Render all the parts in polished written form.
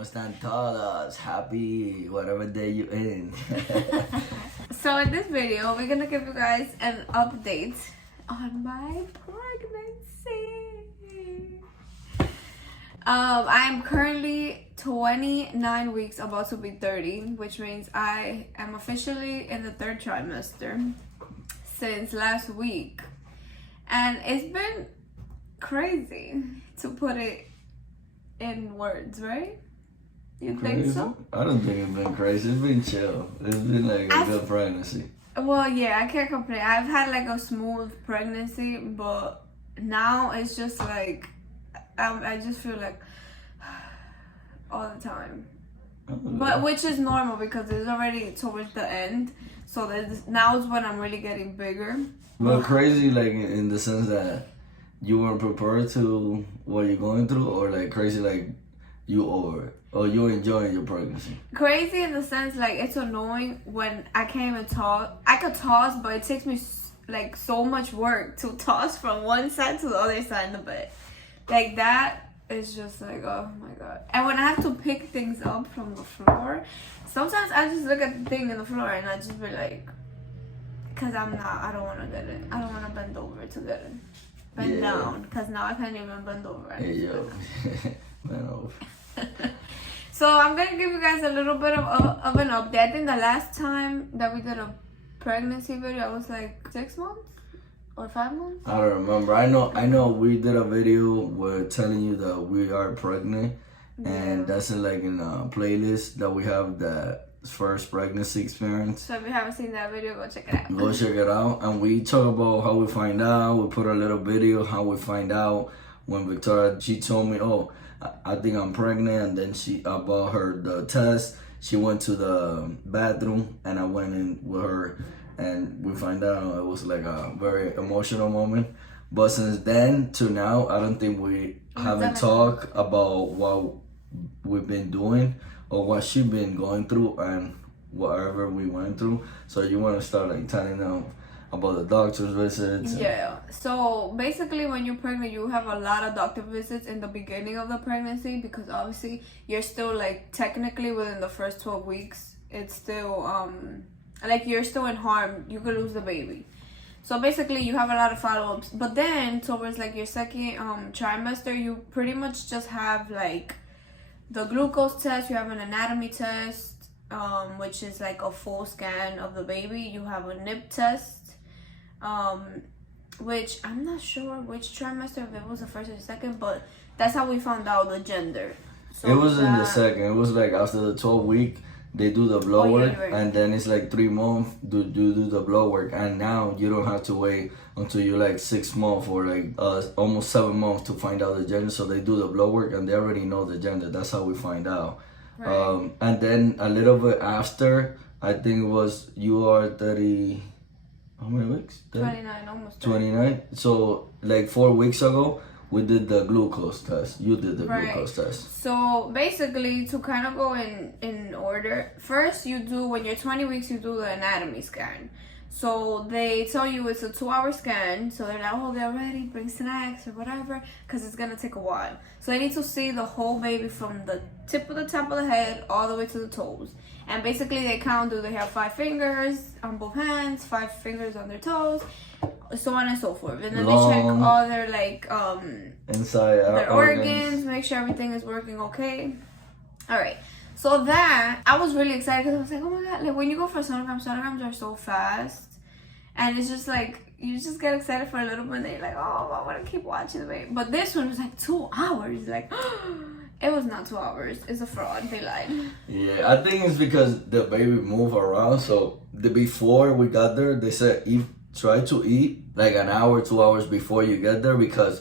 ¿Cómo están todos? Happy whatever day you in. So in this video, we're gonna give you guys an update on my pregnancy. I am currently 29 weeks, about to be 30, which means I am officially in the third trimester since last week. And it's been crazy, to put it in words, right? You Crazy? think so? I don't think it's been crazy. It's been chill. It's been like a good pregnancy. Well, yeah, I can't complain. I've had like a smooth pregnancy, but now it's just like I just feel like all the time. But which is normal because it's already towards the end. So now is when I'm really getting bigger. But crazy, like in the sense that you weren't prepared to what you're going through, or like crazy, like you over it, or you enjoying your pregnancy. Crazy in the sense like it's annoying when I can't even toss. I could toss, but it takes me like so much work to toss from one side to the other side in the bed. Like that is just like, oh my god. And when I have to pick things up from the floor, sometimes I just look at the thing in the floor and I just be like, because I don't want to get it. I don't want to bend over to get it. Bend down, because now I can't even bend over. Hey, yo. Bend over. So I'm going to give you guys a little bit of an update. I think the last time that we did a pregnancy video, it was like 6 months or 5 months. I don't remember. I know we did a video where telling you that we are pregnant, and that's in a playlist that we have, that first pregnancy experience. So if you haven't seen that video, go check it out. Go check it out. And we talk about how we find out. We put a little video how we find out when Victoria, she told me, oh, I think I'm pregnant, and then she about the test. She went to the bathroom, and I went in with her, and we find out. It was like a very emotional moment. But since then to now, I don't think we haven't talked about what we've been doing or what she's been going through and whatever we went through. So you want to start like telling them about the doctor's visits? Yeah. So basically, when you're pregnant, you have a lot of doctor visits in the beginning of the pregnancy, because obviously you're still like technically within the first 12 weeks. It's still like you're still in harm. You could lose the baby. So basically, you have a lot of follow-ups. But then towards like your second trimester, you pretty much just have like the glucose test. You have an anatomy test, which is like a full scan of the baby. You have a nip test. Which I'm not sure which trimester, if it was the first or the second, but that's how we found out the gender. So it was in the second. It was like after the 12 week, they do the blood work, and then it's like 3 months to do the blood work, and now you don't have to wait until you're like 6 months or like almost 7 months to find out the gender. So they do the blood work and they already know the gender. That's how we find out. Right. And then a little bit after, I think it was you are 30. How many weeks? 29, almost 29. So like 4 weeks ago, we did the glucose test. You did the glucose test. So basically, to kind of go in order, first you do, when you're 20 weeks, you do the anatomy scan. So they tell you it's a 2-hour scan. So they're like, oh, get ready, bring snacks or whatever, because it's going to take a while. So they need to see the whole baby from the tip of the top of the head all the way to the toes. And basically they count, do they have 5 fingers on both hands, 5 fingers on their toes, so on and so forth. And then they check all their like inside their organs, make sure everything is working okay. Alright. So that, I was really excited because I was like, oh my god, like when you go for sonograms are so fast. And it's just like, you just get excited for a little bit and then you're like, oh, I want to keep watching the baby. But this one was like 2 hours. Like, it was not 2 hours. It's a fraud. They lied. Yeah, I think it's because the baby move around. So before we got there, they said try to eat like an hour, 2 hours before you get there, because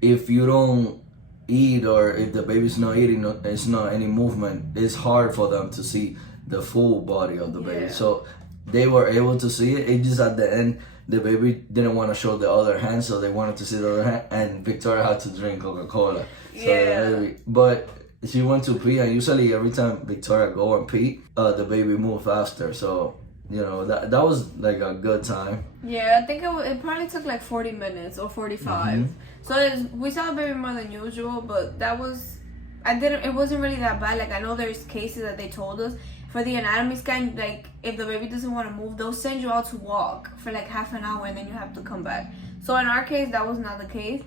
if you don't eat, or if the baby's not eating, it's not any movement, it's hard for them to see the full body of the baby. So they were able to see it. It just at the end, the baby didn't want to show the other hand, so they wanted to see the other hand, and Victoria had to drink Coca-Cola. So but she went to pee, and usually every time Victoria go and pee, the baby move faster. So you know, that was like a good time. Yeah, I think it probably took like 40 minutes or 45. So we saw the baby more than usual, but that was it wasn't really that bad. Like, I know there's cases that they told us for the anatomy scan, like, if the baby doesn't want to move, they'll send you out to walk for like half an hour and then you have to come back. So in our case, that was not the case.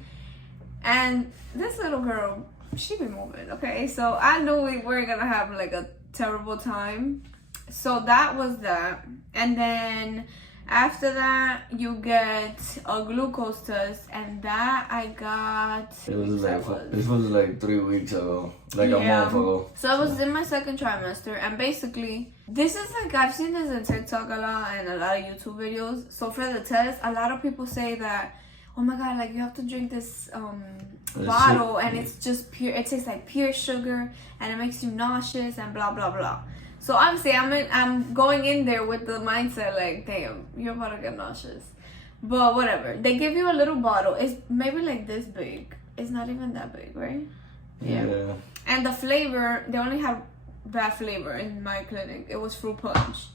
And this little girl, she be moving, okay? So I knew we were gonna have like a terrible time. So that was that. And then after that, you get a glucose test, and that I got. It was like 3 weeks ago, like a month ago. So it was in my second trimester, and basically, this is like, I've seen this in TikTok a lot and a lot of YouTube videos. So for the test, a lot of people say that, oh my god, like you have to drink this bottle, and it's just pure. It tastes like pure sugar, and it makes you nauseous, and blah blah blah. So obviously, I'm going in there with the mindset like, damn, you're about to get nauseous. But whatever. They give you a little bottle. It's maybe like this big. It's not even that big, right? Yeah. And the flavor, they only have that flavor in my clinic. It was fruit punch.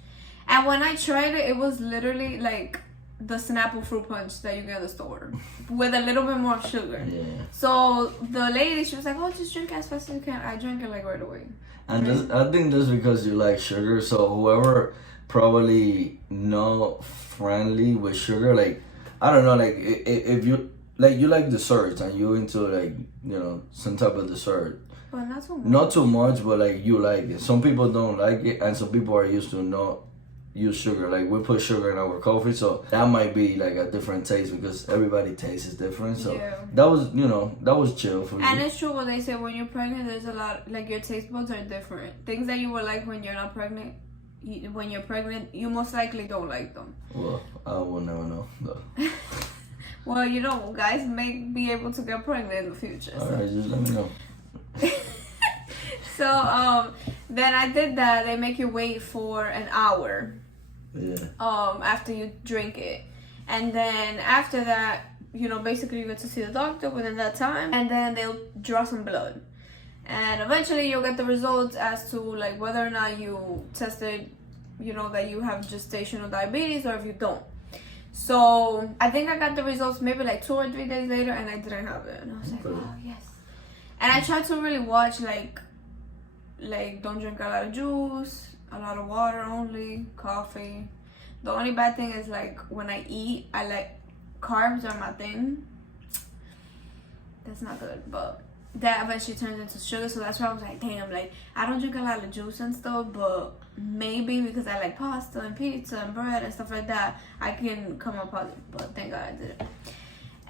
And when I tried it, it was literally like the Snapple fruit punch that you get in the store with a little bit more sugar. Yeah. So the lady, she was like, oh, just drink as fast as you can. I drank it like right away. And I think that's because you like sugar. So whoever probably not friendly with sugar, like, I don't know, like if you like desserts and you into like, you know, some type of dessert. But not too much. Not too much, but like you like it. Some people don't like it, and some people are used to not use sugar. Like we put sugar in our coffee, so that might be like a different taste because everybody taste is different. So that was, you know, that was chill for me. And it's true what they say, when you're pregnant, there's a lot, like your taste buds are different. Things that you will like when you're not pregnant, when you're pregnant, you most likely don't like them. Well, I will never know though. Well, you know, guys may be able to get pregnant in the future. All right, just let me know. So then I did that. They make you wait for an hour. Yeah. After you drink it, and then after that, you know, basically you get to see the doctor within that time, and then they'll draw some blood, and eventually you'll get the results as to like whether or not you tested, you know, that you have gestational diabetes or if you don't. So I think I got the results maybe like 2 or 3 days later, and I didn't have it, and I was like, oh yes. And I tried to really watch like don't drink a lot of juice, a lot of water only, coffee. The only bad thing is like when I eat, I like carbs are my thing. That's not good, but that eventually turns into sugar. So that's why I was like, damn, like I don't drink a lot of juice and stuff, but maybe because I like pasta and pizza and bread and stuff like that, I can come up positive. But thank God I did it.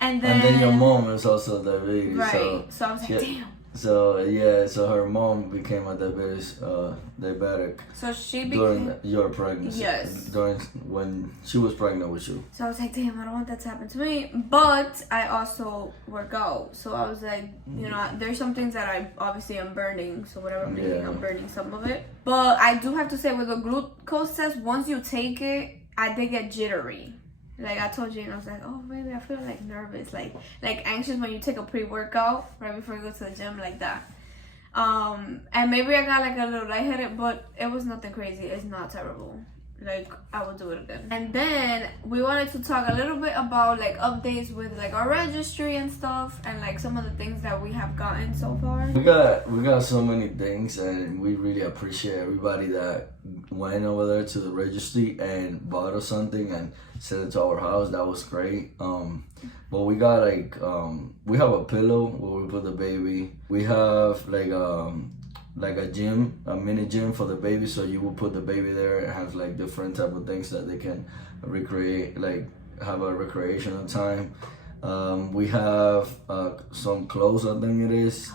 And then your mom is also diabetes, right? So I was like, damn. So yeah, so her mom became a diabetic. So she became during your pregnancy. Yes. During when she was pregnant with you. So I was like, damn, I don't want that to happen to me. But I also work out, so I was like, you know, there's some things that I obviously am burning. So whatever I'm eating, I'm burning some of it. But I do have to say, with the glucose test, once you take it, I did get jittery. Like I told you, and I was like, oh, maybe I feel like nervous, like anxious when you take a pre-workout right before you go to the gym, like that. And maybe I got like a little lightheaded, but it was nothing crazy. It's not terrible. Like I would do it again. And then we wanted to talk a little bit about like updates with like our registry and stuff, and like some of the things that we have gotten so far. We got so many things, and we really appreciate everybody that went over there to the registry and bought us something and sent it to our house. That was great. But we got like we have a pillow where we put the baby. We have like a gym, a mini gym for the baby, so you will put the baby there. It has like different type of things that they can recreate, like have a recreational time. We have some clothes, I think it is.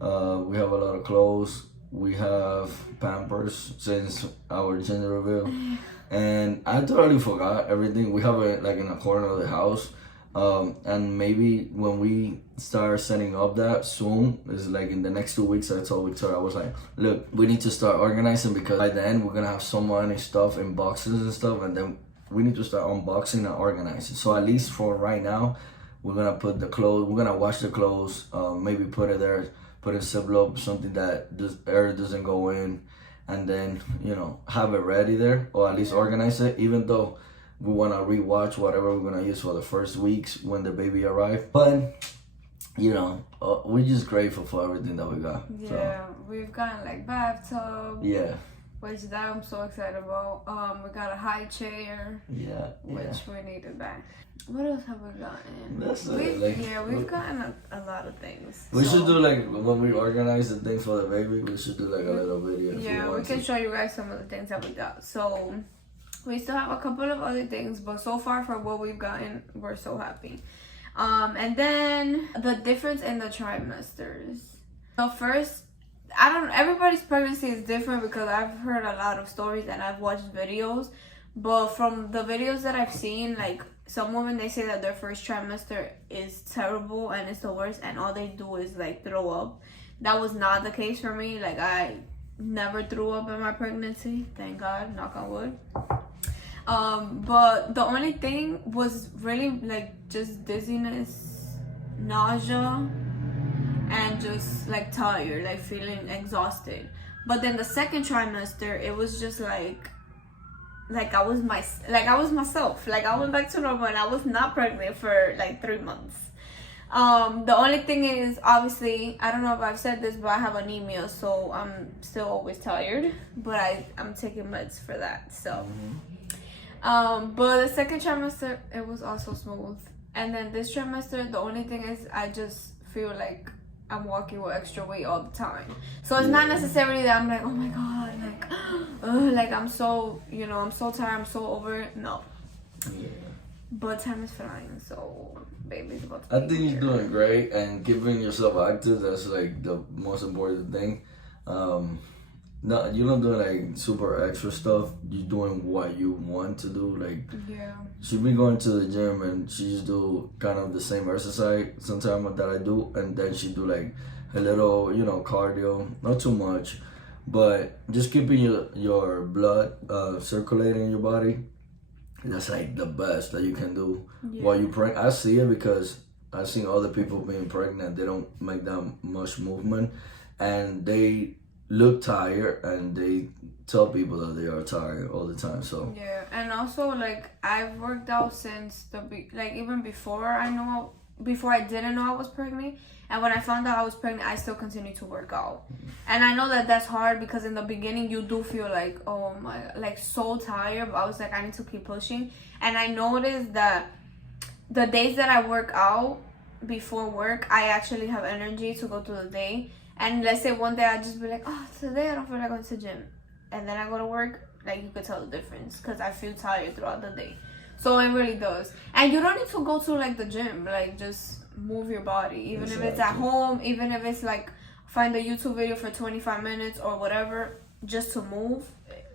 We have a lot of clothes. We have Pampers since our gender reveal. And I totally forgot everything. We have it like in a corner of the house. And maybe when we start setting up that soon, is like in the next 2 weeks, I told Victoria, I was like, look, we need to start organizing, because by then we're gonna have so many stuff in boxes and stuff, and then we need to start unboxing and organizing. So at least for right now, we're gonna put the clothes, we're gonna wash the clothes, maybe put it there, put it in Ziploc, something that air doesn't go in, and then, you know, have it ready there, or at least organize it, even though we want to rewatch whatever we're going to use for the first weeks when the baby arrives. But you know, we're just grateful for everything that we got. Yeah, we've gotten like bathtub. Yeah. Which that I'm so excited about. We got a high chair. Yeah. Which we needed that. What else have we gotten? That's we've gotten a lot of things. We should do like when we organize the things for the baby. We should do like a little video. Yeah, we can show you guys some of the things that we got. So we still have a couple of other things, but so far for what we've gotten, we're so happy. And then the difference in the trimesters. So first, everybody's pregnancy is different because I've heard a lot of stories and I've watched videos, but from the videos that I've seen, like some women, they say that their first trimester is terrible and it's the worst and all they do is like throw up. That was not the case for me. Like I never threw up in my pregnancy, thank God, knock on wood. But the only thing was really like just dizziness, nausea, and just like tired, like feeling exhausted. But then the second trimester, it was just like I was myself. Like I went back to normal and I was not pregnant for like 3 months. The only thing is, obviously, I don't know if I've said this, but I have anemia, so I'm still always tired. But I'm taking meds for that. So, but the second trimester, it was also smooth. And then this trimester, the only thing is, I just feel like I'm walking with extra weight all the time. So it's not necessarily that I'm like, oh my god, like I'm so, I'm so tired, I'm so over it. No. Yeah. But time is flying, so baby's about to I think you're doing great and keeping yourself active. That's like the most important thing. No, you're not doing like super extra stuff. You're doing what you want to do. Like, she be going to the gym and she just do kind of the same exercise sometimes that I do, and then she do like a little, cardio, not too much, but just keeping your blood circulating in your body. That's like the best that you can do while you pregnant. I see it because I've seen other people being pregnant. They don't make that much movement, and they look tired, and they tell people that they are tired all the time. So and also like I've worked out since even before I didn't know I was pregnant, and when I found out I was pregnant, I still continued to work out. And I know that that's hard because in the beginning you do feel like, oh my, like so tired, but I was like, I need to keep pushing. And I noticed that the days that I work out before work, I actually have energy to go to the day. And let's say one day I just be like, oh, today I don't feel like going to the gym, and then I go to work, like you could tell the difference because I feel tired throughout the day. So it really does. And you don't need to go to like the gym, like just move your body, even if it's at home, even if it's like find a YouTube video for 25 minutes or whatever, just to move.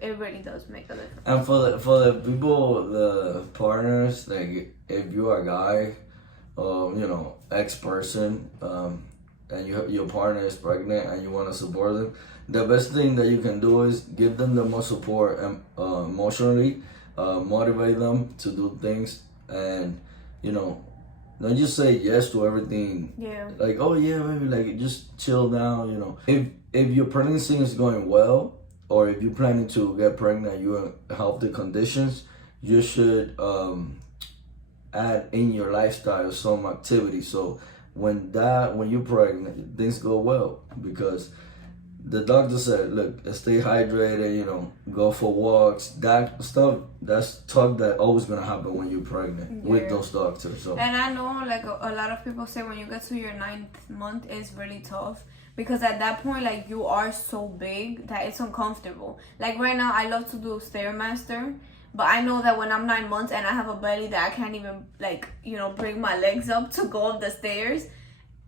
It really does make a difference. And for the people, the partners, like if you are a guy, ex-person, and your partner is pregnant and you want to support them, the best thing that you can do is give them the most support emotionally, motivate them to do things, and don't just say yes to everything. Like, oh yeah, baby, like just chill down. If your pregnancy is going well, or if you're planning to get pregnant, you're in healthy conditions, you should add in your lifestyle some activity. So when you're pregnant, things go well, because the doctor said, look, stay hydrated, go for walks. That stuff, that's talk that always gonna happen when you're pregnant with those doctors. So. And I know like a lot of people say when you get to your 9th month, it's really tough, because at that point, like, you are so big that it's uncomfortable. Like right now, I love to do Stairmaster, but I know that when I'm 9 months and I have a belly that I can't even bring my legs up to go up the stairs,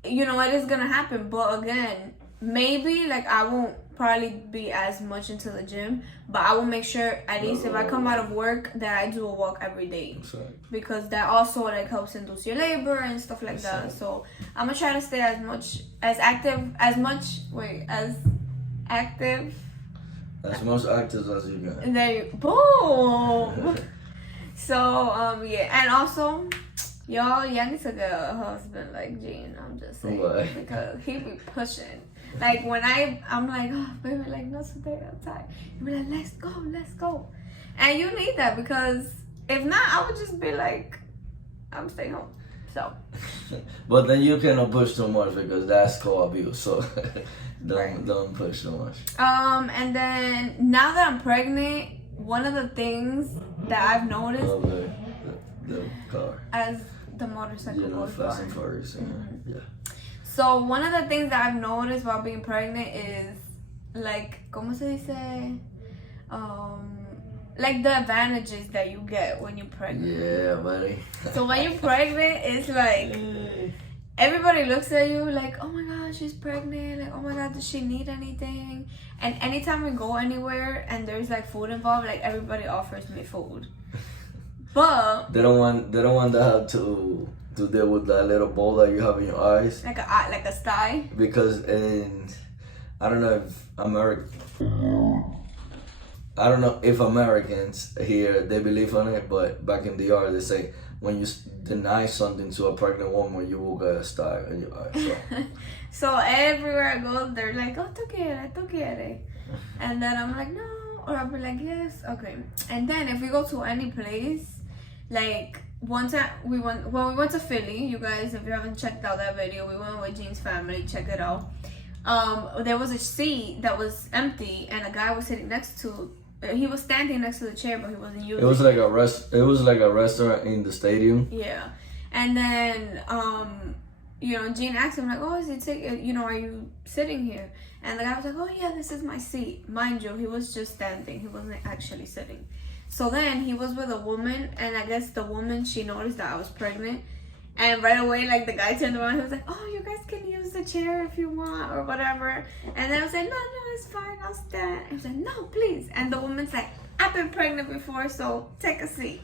it is gonna happen. But again, maybe like I won't probably be as much into the gym, but I will make sure at least if I come out of work that I do a walk every day, because that also like helps induce your labor and stuff like that. So I'm gonna try to stay as active as much as you can. There you boom. So and also, y'all need to get a husband like Gene. I'm just saying. What? Because he be pushing. Like when I'm like, oh baby, like not today, I'm tired. You be like, let's go. And you need that, because if not, I would just be like, I'm staying home. So. But then you cannot push too much because that's co-abuse. So don't push too much. And then now that I'm pregnant, one of the things that I've noticed The car. as the motorcycle goes by. Fast and Furious. Yeah. So one of the things that I've noticed while being pregnant is like, ¿cómo se dice? Like the advantages that you get when you're pregnant. Yeah, buddy. So when you're pregnant, it's like everybody looks at you like, oh my god, she's pregnant. Like, oh my god, does she need anything? And anytime we go anywhere and there's like food involved, like everybody offers me food. But they don't want that to deal with that little bowl that you have in your eyes. like a sty. Because I don't know if Americans here they believe on it, but back in the yard they say when you deny something to a pregnant woman, you will get a sty in your eye. So. So everywhere I go, they're like, oh, tú quieres. And then I'm like, no. Or I'll be like, yes, okay. And then if we go to any place, like one time we went to Philly. You guys, if you haven't checked out that video, we went with Jean's family. Check it out. There was a seat that was empty, and a guy was sitting next to. He was standing next to the chair, but he wasn't using. It was like a restaurant in the stadium. Yeah, and then Jean asked him like, "Oh, is it are you sitting here?" And the guy was like, "Oh yeah, this is my seat." Mind you, he was just standing. He wasn't actually sitting. So then he was with a woman, and I guess the woman, she noticed that I was pregnant. And right away, like, the guy turned around, he was like, oh, you guys can use the chair if you want, or whatever. And then I was like, no, it's fine, I'll stand. He was like, no, please. And the woman's like, I've been pregnant before, so take a seat.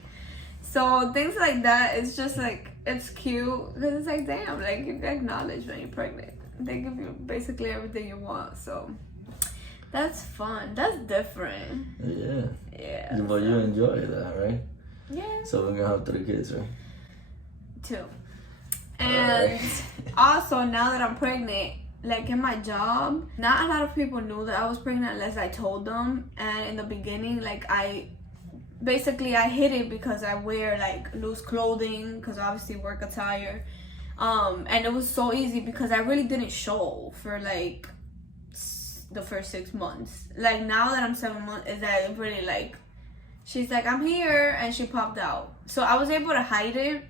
So things like that, it's just like, it's cute. Because it's like, damn, like, you get acknowledged when you're pregnant. They give you basically everything you want, so that's fun. That's different. Yeah. But you enjoy that, right? Yeah. So we're gonna have 3 kids, right? 2. And also, now that I'm pregnant, like in my job, not a lot of people knew that I was pregnant unless I told them. And in the beginning, like I hid it because I wear like loose clothing, because obviously work attire. And it was so easy because I really didn't show for like the first 6 months. Like now that I'm 7 months, is that really like, she's like, I'm here, and she popped out. So I was able to hide it.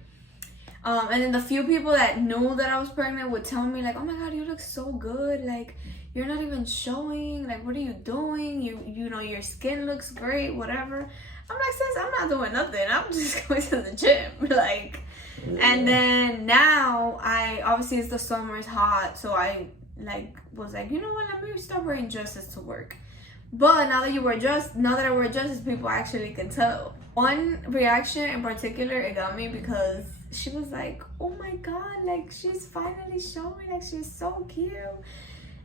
And then the few people that knew that I was pregnant would tell me like, oh my god, you look so good, like you're not even showing, like what are you doing, you know your skin looks great, whatever. I'm like, sis, I'm not doing nothing, I'm just going to the gym. Like, and then now obviously it's the summer, it's hot, so I like was like, you know what, let me start wearing dresses to work. But now that I wear dresses, people actually can tell. One reaction in particular, it got me because she was like, oh my god, like she's finally showing, like she's so cute.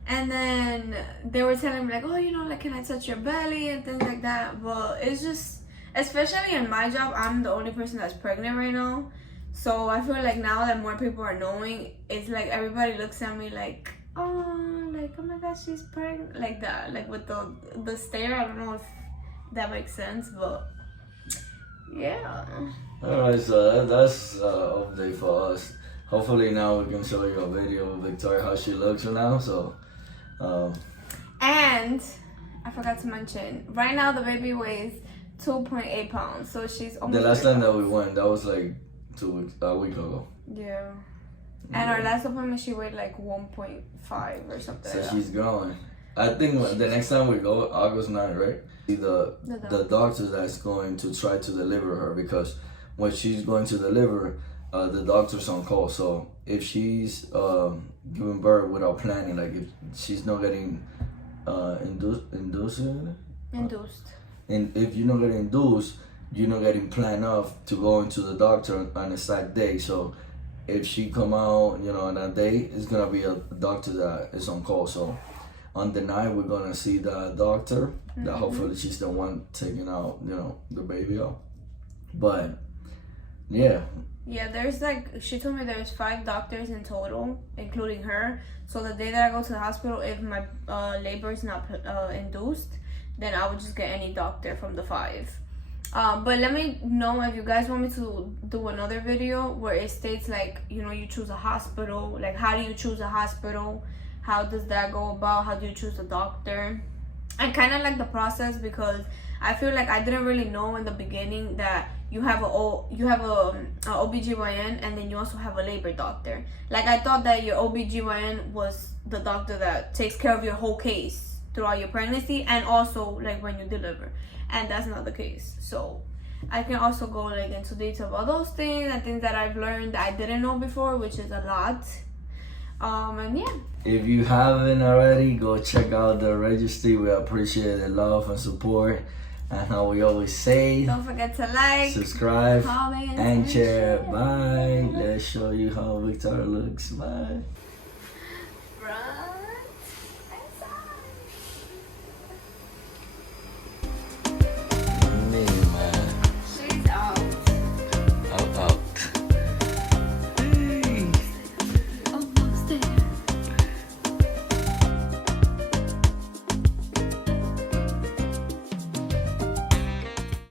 And then they were telling me like, oh, like, can I touch your belly and things like that. But it's just, especially in my job, I'm the only person that's pregnant right now. So I feel like now that more people are knowing, it's like everybody looks at me like, oh my god, she's pregnant, like that, like with the stare. I don't know if that makes sense, but yeah. Alright, so that's update for us. Hopefully now we can show you a video of Victoria, how she looks now. So and I forgot to mention, right now the baby weighs 2.8 pounds, so she's almost the last time that we went, that was like a week ago. Yeah. And our last appointment, she weighed like 1.5 or something. So she's growing. I think the next time we go, August 9th, right? The doctor that's going to try to deliver her, because when she's going to deliver, the doctor's on call. So if she's giving birth without planning, like if she's not getting induced. And if you're not getting induced, you're not getting planned off to go into the doctor on a exact day. So if she come out, on that day, it's gonna be a doctor that is on call. So on the night, we're gonna see the doctor. Mm-hmm. That hopefully she's the one taking out, the baby out. But yeah. Yeah, there's like, she told me there's 5 doctors in total, including her. So the day that I go to the hospital, if my labor is not induced, then I would just get any doctor from the 5. But let me know if you guys want me to do another video where it states like, you know, you choose a hospital, like how do you choose a hospital, how does that go about, how do you choose a doctor. I kind of like the process because I feel like I didn't really know in the beginning that you have a OBGYN and then you also have a labor doctor. Like I thought that your OBGYN was the doctor that takes care of your whole case throughout your pregnancy and also like when you deliver, and that's not the case. So I can also go like into detail about those things and things that I've learned that I didn't know before, which is a lot. And yeah, if you haven't already, go check out the registry. We appreciate the love and support, and how we always say, don't forget to like, subscribe, comment, and share. Bye. Let's show you how Victoria looks. Bye.